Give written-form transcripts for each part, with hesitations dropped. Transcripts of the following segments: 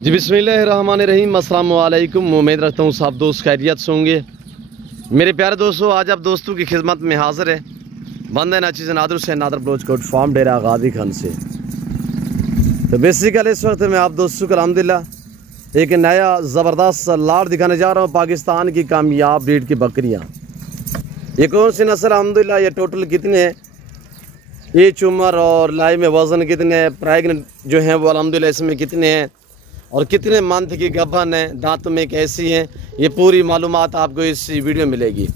जी बिस्मिल्लाहिर्रहमानिर्रहीम, अस्सलाम वालेकुम। उम्मीद रखता हूँ सब दोस्त खैरियत से होंगे। मेरे प्यारे दोस्तों, आज आप दोस्तों की खिदमत में हाजिर है बंदे नाचीज़ नादर से नादर बलोच कोट फार्म डेरा गादी खान से। तो बेसिकली इस वक्त मैं आप दोस्तों को अल्हम्दुलिल्लाह एक नया ज़बरदस्त लाड़ दिखाने जा रहा हूँ। पाकिस्तान की कामयाब ब्रीड की बकरियाँ। ये कौन सी नस्ल अल्हम्दुलिल्लाह, ये टोटल कितने एज उम्र और लाइव में वज़न कितने, प्रेगनेंट जो हैं वो अल्हम्दुलिल्लाह इसमें कितने हैं और कितने मंथ की गबन है, दांतों में कैसी हैं, ये पूरी मालूमात आपको इस वीडियो में मिलेगी।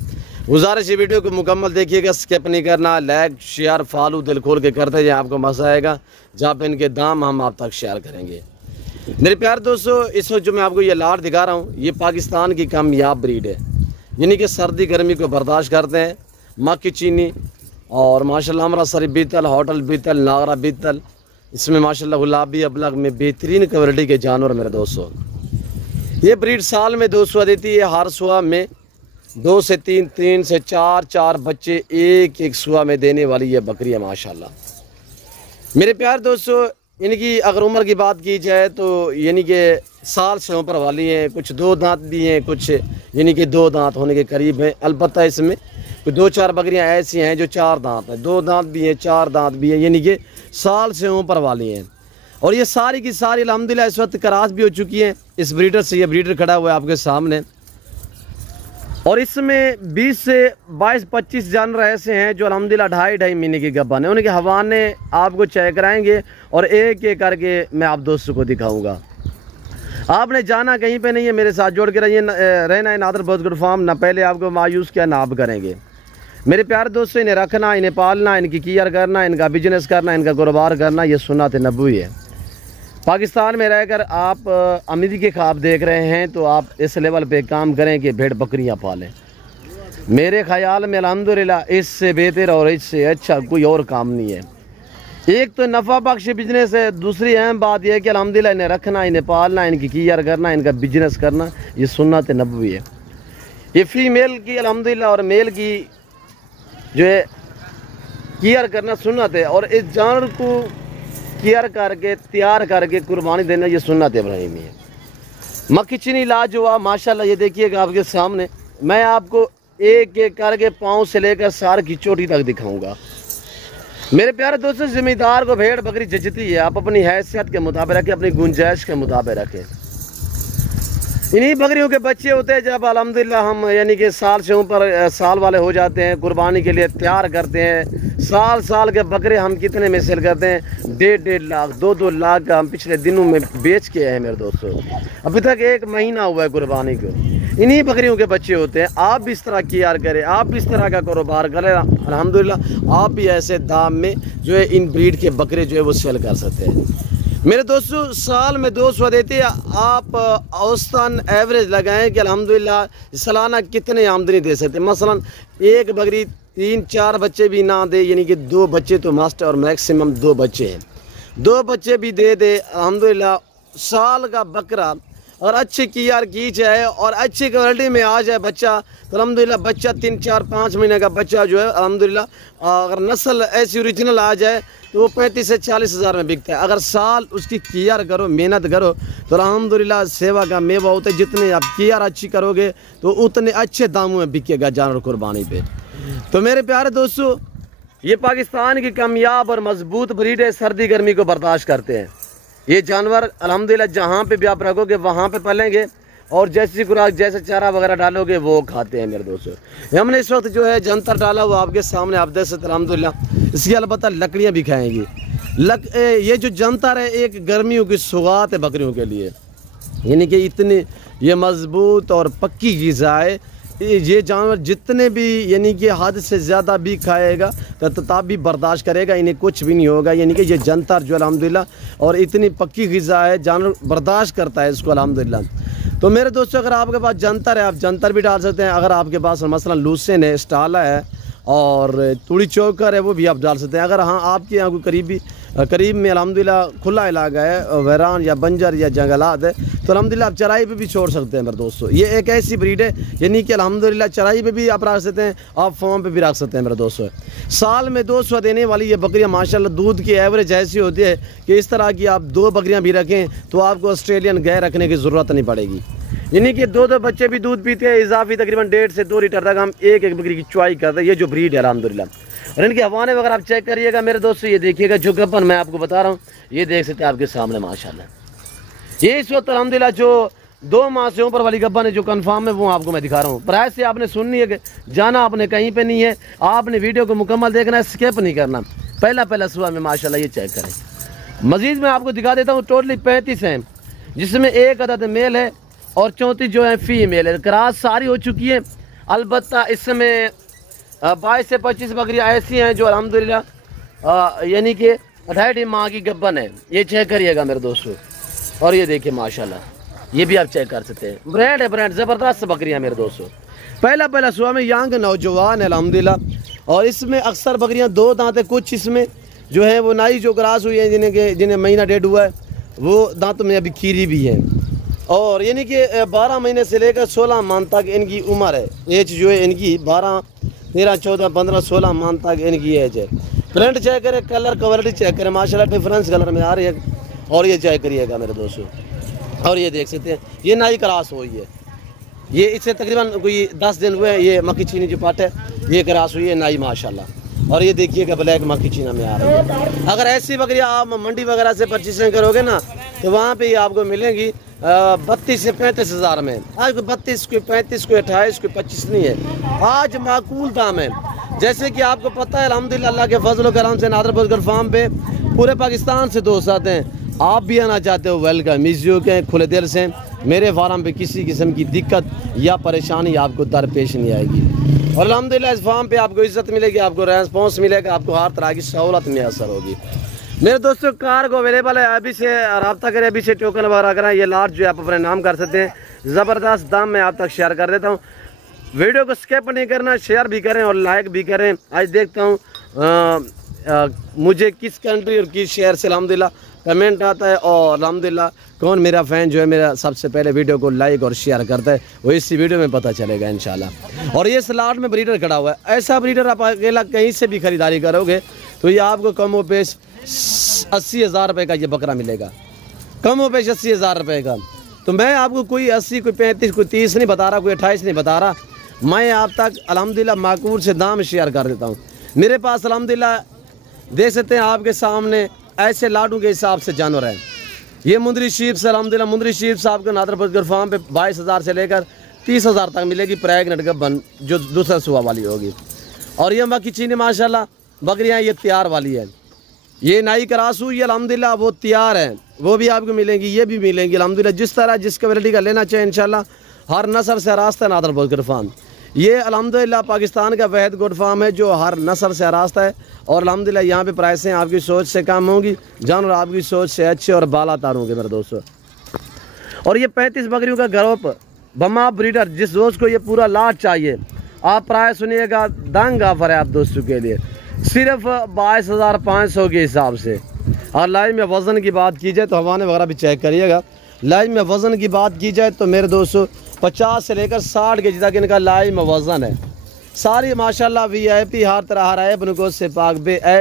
गुजारिश ये वीडियो को मुकम्मल देखिएगा, स्किप नहीं करना। लाइक शेयर फॉलो दिल खोल के करते जाए, आपको मज़ा आएगा। जहाँ पे इनके दाम हम आप तक शेयर करेंगे। मेरे प्यारे दोस्तों, इस वक्त जो मैं आपको ये लाड़ दिखा रहा हूँ, ये पाकिस्तान की कामयाब ब्रीड है, यानी कि सर्दी गर्मी को बर्दाश्त करते हैं। मक्की चीनी और माशाल्लाह हमारा सरी बीतल, होटल बीतल, नागरा बीतल, इसमें माशाल्लाह गुलाबी अबलग में बेहतरीन क्वालिटी के जानवर। मेरे दोस्तों, ये ब्रीड साल में 2 सुआ देती है। हर सुआ में 2 से 3, 3 से 4 बच्चे एक सुआ में देने वाली ये बकरी है माशाल्लाह। मेरे प्यारे दोस्तों, इनकी अगर उम्र की बात की जाए तो यानी कि साल से ऊपर वाली हैं। कुछ 2 दांत भी हैं, कुछ यानी कि 2 दांत होने के करीब हैं। अलबत्ता इसमें 2-4 बकरियां ऐसी हैं जो 4 दांत हैं, 2 दांत भी हैं, 4 दांत भी हैं, यानी कि साल से ऊपर वाली हैं। और ये सारी की सारी अल्हम्दुलिल्लाह इस वक्त क्रॉस भी हो चुकी हैं इस ब्रीडर से। ये ब्रीडर खड़ा हुआ है आपके सामने, और इसमें 20 से 22-25 जानवर ऐसे हैं जो अल्हम्दुलिल्लाह 2.5 महीने की गब्बन है। उनके हवाने आपको चेक कराएंगे और एक एक करके मैं आप दोस्तों को दिखाऊंगा। आपने जाना कहीं पे नहीं है, मेरे साथ जोड़ के रहना है। नादर बहुत गुड फार्म, ना पहले आपको मायूस किया ना आप करेंगे। मेरे प्यारे दोस्तों, इन्हें रखना, इन्हें पालना, इनकी केयर करना, इनका बिजनेस करना, इनका कारोबार करना, ये सुन्नत नबवी है। पाकिस्तान में रहकर आप अमीरी के ख्वाब देख रहे हैं तो आप इस लेवल पे काम करें कि भेड़ बकरियां पालें। मेरे ख्याल में अल्हम्दुलिल्लाह इससे बेहतर और इससे अच्छा कोई और काम नहीं है। एक तो नफ़ा बख्श बिजनेस है, दूसरी अहम बात यह है कि अल्हम्दुलिल्लाह इन्हें रखना, इन्हें पालना, इनकी केयर करना, इनका बिजनेस करना, ये सुन्नत नबवी है। ये फीमेल की अल्हम्दुलिल्लाह और मेल की जो है केयर करना सुन्नत है, और इस जानवर को केयर करके तैयार करके कुर्बानी देना ये सुन्नत इब्राहिमी है। मक्की चीनी लाजवाब माशाल्लाह। ये देखिएगा आपके सामने, मैं आपको एक एक करके पाँव से लेकर सार की चोटी तक दिखाऊंगा। मेरे प्यारे दोस्तों, जिम्मेदार को भेड़ बकरी जचती है। आप अपनी हैसियत के मुताबिक रखें, अपनी गुंजाइश के मुताबिक रखें। इन्हीं बकरियों के बच्चे होते हैं जब अल्हम्दुलिल्लाह हम यानी कि साल से ऊपर साल वाले हो जाते हैं, कुर्बानी के लिए तैयार करते हैं। साल के बकरे हम कितने में सेल करते हैं? 1.5 लाख 2 लाख का हम पिछले दिनों में बेच के आए हैं मेरे दोस्तों। अभी तक 1 महीना हुआ है कुर्बानी को। इन्हीं बकरियों के बच्चे होते हैं। आप भी इस तरह केयर करें, आप भी इस तरह का कारोबार करें, अल्हम्दुलिल्लाह आप भी ऐसे दाम में जो है इन ब्रीड के बकरे जो है वो सेल कर सकते हैं। मेरे दोस्तों, साल में 2 सुआ देते हैं। आप औसतन एवरेज लगाएं कि अल्हम्दुलिल्लाह सालाना कितने आमदनी दे सकते हैं। मसलन एक बकरी 3-4 बच्चे भी ना दे, यानी कि 2 बच्चे तो मस्ट और मैक्सिमम 2 बच्चे हैं, 2 बच्चे भी दे दे अल्हम्दुलिल्लाह, साल का बकरा और अच्छी केयर की जाए और अच्छी क्वालिटी में आ जाए बच्चा, तो अल्हम्दुलिल्लाह बच्चा 3-4-5 महीने का बच्चा जो है अल्हम्दुलिल्लाह अगर नस्ल ऐसी ओरिजिनल आ जाए तो वो 35 से 40 हज़ार में बिकता है। अगर साल उसकी केयर करो, मेहनत करो तो अल्हम्दुलिल्लाह सेवा का मेवा होता है। जितने आप केयर अच्छी करोगे तो उतने अच्छे दामों में बिकेगा जानवर कुर्बानी पे। तो मेरे प्यारे दोस्तों, ये पाकिस्तान की कामयाब और मजबूत ब्रीड है, सर्दी गर्मी को बर्दाश्त करते हैं। ये जानवर अल्हम्दुलिल्लाह जहाँ पे भी आप रखोगे वहाँ पे पलेंगे, और जैसी खुराक जैसे चारा वगैरह डालोगे वो खाते हैं। मेरे दोस्तों, हमने इस वक्त जो है जंतर डाला हुआ आपके सामने, आप देख सकते हैं अल्हम्दुलिल्लाह। इसकी अलबत्ता लकड़ियाँ भी खाएंगी। ये जो जंतर है एक गर्मियों की सौगात है बकरियों के लिए, यानी कि इतनी ये मजबूत और पक्की ग़िज़ा है। ये जानवर जितने भी यानी कि हद से ज़्यादा भी खाएगा तो भी बर्दाश्त करेगा, इन्हें कुछ भी नहीं होगा। यानी कि ये जंतर जो अल्हम्दुलिल्लाह और इतनी पक्की ग़िज़ा है, जानवर बर्दाश्त करता है इसको अल्हम्दुलिल्लाह। तो मेरे दोस्तों, अगर आपके पास जंतर है आप जंतर भी डाल सकते हैं। अगर आपके पास मसलन लूसेन है, स्टाला है और तुड़ी चोकर है, वो भी आप डाल सकते हैं। अगर हाँ आपके यहाँ कोई करीबी करीब में अल्हम्दुलिल्लाह खुला इलाका है, वैरान या बंजर या जंगलात है, तो अल्हम्दुलिल्लाह आप चराई पे भी छोड़ सकते हैं मेरे दोस्तों। ये एक ऐसी ब्रीड है यानी कि अल्हम्दुलिल्लाह चराई पे भी आप रख सकते हैं, आप फार्म पे भी रख सकते हैं मेरे दोस्तों। साल में 200 देने वाली ये बकरियाँ माशाल्लाह दूध की एवरेज ऐसी होती है कि इस तरह की आप 2 बकरियाँ भी रखें तो आपको ऑस्ट्रेलियन गाय रखने की ज़रूरत नहीं पड़ेगी। यानी कि 2 बच्चे भी दूध पीते हैं, इजाफी तकरीबन 1.5 से 2 लीटर तक हम एक बकरी की चुवाई करते हैं। ये जो ब्रीड है अल्हम्दुलिल्लाह, और इनके हवाने वगैरह आप चेक करिएगा मेरे दोस्तों। ये देखिएगा जो गब्बन मैं आपको बता रहा हूँ, ये देख सकते हैं आपके सामने माशाल्लाह। ये इस वक्त अल्हम्दुलिल्लाह जो 2 माह से ऊपर वाली गब्बन है जो कंफर्म है वो आपको मैं दिखा रहा हूँ। प्राइस से आपने सुननी है कि जाना आपने कहीं पे नहीं है, आपने वीडियो को मुकम्मल देखना है, स्किप नहीं करना। पहला सुबह में माशाल्लाह ये चेक करें। मजीद मैं आपको दिखा देता हूँ, टोटली 35 हैं, जिसमें 1 अदद मेल है और 34 जो है फीमेल है। क्रॉस सारी हो चुकी है। अलबत्ता इसमें 22 से 25 बकरियाँ ऐसी हैं जो अल्हम्दुलिल्लाह यानी कि 28 माह की गब्बन है। ये चेक करिएगा मेरे दोस्तों, और ये देखिए माशाल्लाह ये भी आप चेक कर सकते हैं। ब्रांड है, ब्रांड ज़बरदस्त बकरियाँ मेरे दोस्तों। पहला सुबह में यंग नौजवान है अल्हम्दुलिल्लाह, और इसमें अक्सर बकरियाँ 2 दांत है, कुछ इसमें जो है वो नाई जो क्रॉस हुई है जिन्हें महीना 1.5 हुआ है वो दांतों में अभी खीरी भी है। और यानी कि 12 महीने से लेकर 16 माह तक इनकी उम्र है। एज जो है इनकी 12, 13, 14, 15, 16 माह तक इनकी एज है। प्रिंट चेक करें, कलर क्वालिटी चेक करें, माशाल्लाह डिफरेंस कलर में आ रही है। और ये चेक करिएगा मेरे दोस्तों, और ये देख सकते हैं ये नाई क्रॉस हुई है। ये इससे तकरीबन कोई 10 दिन हुए, ये मक्खी चीनी जो पाट है ये क्रॉस हुई है नाई माशाल्लाह। और ये देखिएगा ब्लैक मक्खी चीना में आ रही है। अगर ऐसी बकरियाँ आप मंडी वगैरह से परचेसिंग करोगे ना तो वहाँ पे आपको मिलेंगी 32 से 35 हज़ार में। आज कोई 32, कोई 35, कोई 28, कोई 25 नहीं है, आज माकूल दाम है। जैसे कि आपको पता है अल्हम्दुलिल्लाह अल्लाह के फजल करम से नादर बजगर फार्म पे पूरे पाकिस्तान से दोस्त आते हैं। आप भी आना चाहते हो वेलकम, इज्जू के खुले दिल से। मेरे फार्म पे किसी किस्म की दिक्कत या परेशानी आपको दरपेश नहीं आएगी, और अल्हम्दुलिल्लाह इस फार्म पे आपको इज्जत मिलेगी, आपको रेस्पॉन्स मिलेगा, आपको हर तरह की सहूलत मैसर होगी। मेरे दोस्तों कार को अवेलेबल है, अभी से रब्ता करें, अभी से टोकन वगैरह करें। ये लाट जो है आप अपने नाम कर सकते हैं। ज़बरदस्त दाम मैं आप तक शेयर कर देता हूँ। वीडियो को स्किप नहीं करना, शेयर भी करें और लाइक भी करें। आज देखता हूँ मुझे किस कंट्री और किस शहर से अल्हम्दुलिल्लाह कमेंट आता है, और अल्हम्दुलिल्लाह कौन मेरा फ़ैन जो है मेरा सबसे पहले वीडियो को लाइक और शेयर करता है, वो इसी वीडियो में पता चलेगा इंशाल्लाह। और ये स्लॉट में ब्रीडर खड़ा हुआ है। ऐसा ब्रीडर आप अकेला कहीं से भी ख़रीदारी करोगे तो ये आपको कम व पेश 80 हज़ार रुपये का ये बकरा मिलेगा, कम व पेश 80 हज़ार रुपये का। तो मैं आपको कोई 80, कोई 35, कोई 30 नहीं बता रहा, कोई 28 नहीं बता रहा। मैं आप तक अल्हम्दुलिल्लाह माकूल से दाम शेयर कर देता हूँ। मेरे पास अल्हम्दुलिल्लाह देख सकते हैं आपके सामने ऐसे लाडू के हिसाब से जानवर हैं। ये मुंदरी शीप से अल्हम्दुलिल्लाह मुंदरी शीप से आपको नादर बजगर फार्म पे 22 हज़ार से लेकर 30 हज़ार तक मिलेगी, प्रेगनेंट गब्बन जो दूसरा सुबह वाली होगी। और ये मक्खी चीनी माशाल्लाह बकरियाँ ये तैयार वाली है। ये नाई क्रॉस हुई अल्हम्दुलिल्लाह वो तैयार है, वो भी आपको मिलेंगी, ये भी मिलेंगी अल्हम्दुलिल्लाह। जिस तरह जिस क्वालिटी का लेना चाहिए इंशाल्लाह हर नस्ल से रास्ता नादर बजगर फार्म। ये अल्हम्दुलिल्लाह पाकिस्तान का वहद गुड फार्म है जो हर नस्ल से रास्ता है, और अल्हम्दुलिल्लाह यहाँ पे प्राइसें आपकी सोच से कम होंगी, जानवर आपकी सोच से अच्छे और बाला तार होंगे मेरे दोस्तों। और ये 35 बकरियों का ग्रुप बमा ब्रीडर, जिस दोस्त को ये पूरा लाट चाहिए आप प्राइस सुनिएगा, दंग ऑफर है आप दोस्तों के लिए, सिर्फ 22,500 के हिसाब से। और लाइव में वज़न की बात की जाए तो हवाने वगैरह भी चेक करिएगा। लाइव में वज़न की बात की जाए तो मेरे दोस्तों 50 से लेकर 60 के तक इनका लाइव में वज़न है। सारी माशाल्लाह VIP हर तरह हर ऐब नुकोस से पाक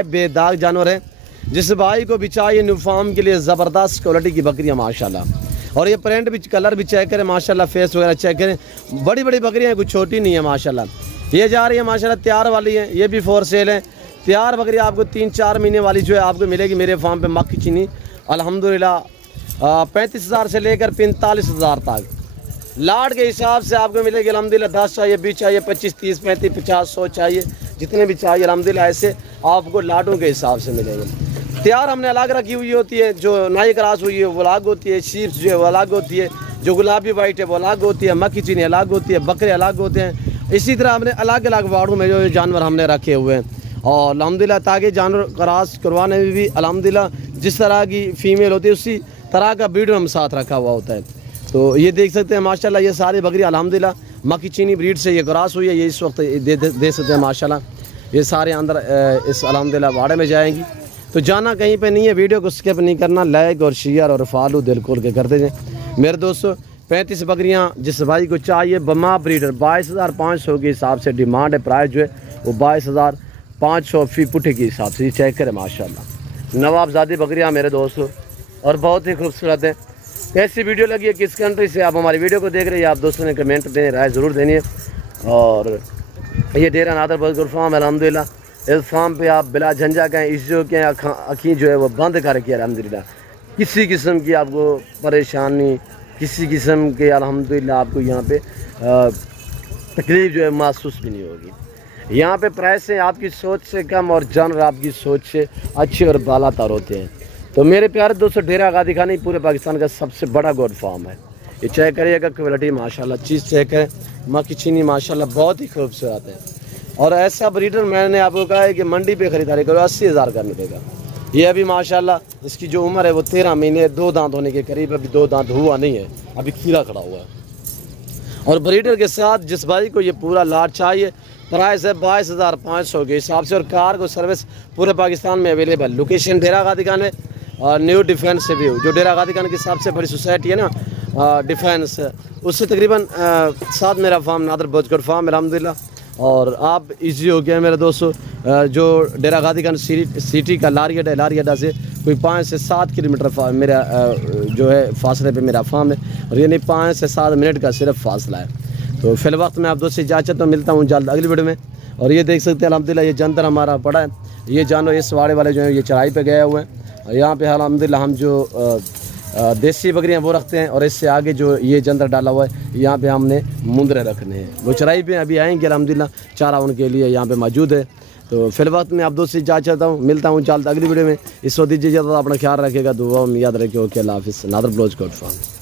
बेदाग जानवर है। जिस भाई को भी चाहिए न्यू फार्म के लिए ज़बरदस्त क्वालिटी की बकरियाँ माशाल्लाह। और ये प्रिंट भी कलर भी चेक करें माशाल्लाह, फेस वगैरह चेक करें, बड़ी बड़ी बकरियाँ हैं, कुछ छोटी नहीं है माशाल्लाह। ये जा रही है माशाल्लाह तैयार वाली है, ये भी फॉर सेल है। तैयार बकरी आपको 3-4 महीने वाली जो है आपको मिलेगी मेरे फार्म पे मक्खी चीनी अल्हम्दुलिल्लाह 35 हज़ार से लेकर 45 हज़ार तक। लाट के हिसाब से आपको मिलेगी अल्हम्दुलिल्लाह 10 चाहिए, 20 चाहिए, 25, 30, 35, 50, 100 चाहिए, जितने भी चाहिए अल्हम्दुलिल्लाह ऐसे आपको लाटों के हिसाब से मिलेंगे। तैयार हमने अलग रखी हुई होती है, जो नाई क्रॉस हुई है वो अलग होती है, शीप्स जो है वो अलग होती है, जो गुलाबी वाइट है वो अलग होती है, मक्खी चीनी अलग होती है, बकरे अलग होते हैं। इसी तरह हमने अलग अलग वार्डों में जो जानवर हमने रखे हुए हैं, और अल्हम्दुलिल्लाह ताकि जानवर क्रॉस करवाने में भी अल्हम्दुलिल्लाह जिस तरह की फ़ीमेल होती है उसी तरह का ब्रीड हम साथ रखा हुआ होता है। तो ये देख सकते हैं माशाल्लाह ये सारी बकरी अल्हम्दुलिल्लाह मक्खी चीनी ब्रीड से ये क्रॉस हुई है। ये इस वक्त देख सकते हैं माशाल्लाह ये सारे अंदर इस अल्हम्दुलिल्लाह वाड़े में जाएंगी। तो जाना कहीं पे नहीं है, वीडियो को स्किप नहीं करना, लाइक और शेयर और फॉलो दिल खोल के कर दीजिए मेरे दोस्तों। 35 बकरियां जिस भाई को चाहिए, बमा ब्रीडर 22,500 के हिसाब से डिमांड है, प्राइस जो है वो 22,500 फी पुठे के हिसाब से। ये चेक करें माशाल्लाह, नवाबजादी बकरियां मेरे दोस्तों, और बहुत ही खूबसूरत है। कैसी वीडियो लगी है, किस कंट्री से आप हमारी वीडियो को देख रहे हैं, आप दोस्तों ने कमेंट दें, राय ज़रूर देनी है। और ये डेरा नादर बजगुर फार्म अल्हम्दुलिल्लाह, इस फार्म पे आप बिला झंझा कहें, इस जो के आँखें जो है वो बंद करके अल्हम्दुलिल्लाह, किसी किस्म की आपको परेशानी, किसी किस्म के अल्हम्दुलिल्लाह आपको यहाँ पे तकलीफ जो है महसूस भी नहीं होगी। यहाँ पे प्राइस है आपकी सोच से कम और जानवर आपकी सोच से अच्छे और बालातर होते हैं। तो मेरे प्यारे दोस्तों, डेरा गादी खानी पूरे पाकिस्तान का सबसे बड़ा गोट फार्म है। ये चेक करिएगा, क्वालिटी माशाल्लाह, चीज़ चेक है, माँ की चीनी माशाल्लाह बहुत ही खूबसूरत है। और ऐसा ब्रीडर मैंने आपको कहा है कि मंडी पे ख़रीदारी करो 80,000 का मिलेगा। ये अभी माशाल्लाह इसकी जो उम्र है वो 13 महीने, 2 दांत होने के करीब, अभी 2 दांत हुआ नहीं है, अभी खीरा खड़ा हुआ है। और ब्रीडर के साथ जिस भाई को ये पूरा लाट चाहिए, प्राइस है 22,500 के हिसाब से, और कार को सर्विस पूरे पाकिस्तान में अवेलेबल। लोकेशन डेरा गादी खान है और न्यू डिफेंस से भी, जो डेरा गादी खान की सबसे बड़ी सोसाइटी है ना डिफेंस, उससे तकरीबन साथ मेरा फार्म नादर बजगुर फार्म अल्हम्दुलिल्लाह। और आप इजी हो गया मेरे दोस्तों, जो डेरा गादी खान सिटी का लारी अड्डा है, लारी अड्डा से कोई 5 से 7 किलोमीटर मेरा जो है फासले पे मेरा फार्म है, और यानी 5 से 7 मिनट का सिर्फ फासला है। तो फिल वक्त मैं आप दोस्त से इजाज़त तो मिलता हूँ जल्द अगली वीडियो में। और ये देख सकते हैं अल्हम्दुलिल्लाह, ये जंतर हमारा पड़ा है, ये जानवर इस वाड़े वाले जो है ये चढ़ाई पे गए हुए हैं। यहाँ पे अल्हम्दुलिल्लाह हम जो देसी बकरियाँ वो रखते हैं, और इससे आगे जो ये जंतर डाला हुआ है यहाँ पे हमने मुंदरे रखने हैं, वो चराई पे अभी आएंगे अल्हम्दुलिल्लाह, चारा उनके लिए यहाँ पे मौजूद है। तो फिल वक्त में आप दोस्त से इजाज़त चाहता हूँ, मिलता हूँ जल्द अगली वीडियो में। इस वक्त दीजिए अपना ख्याल रखेगा, दुआ में याद रखिए। ओके, अल्लाह हाफिज़। नादर ब्लोच कोट फार्म।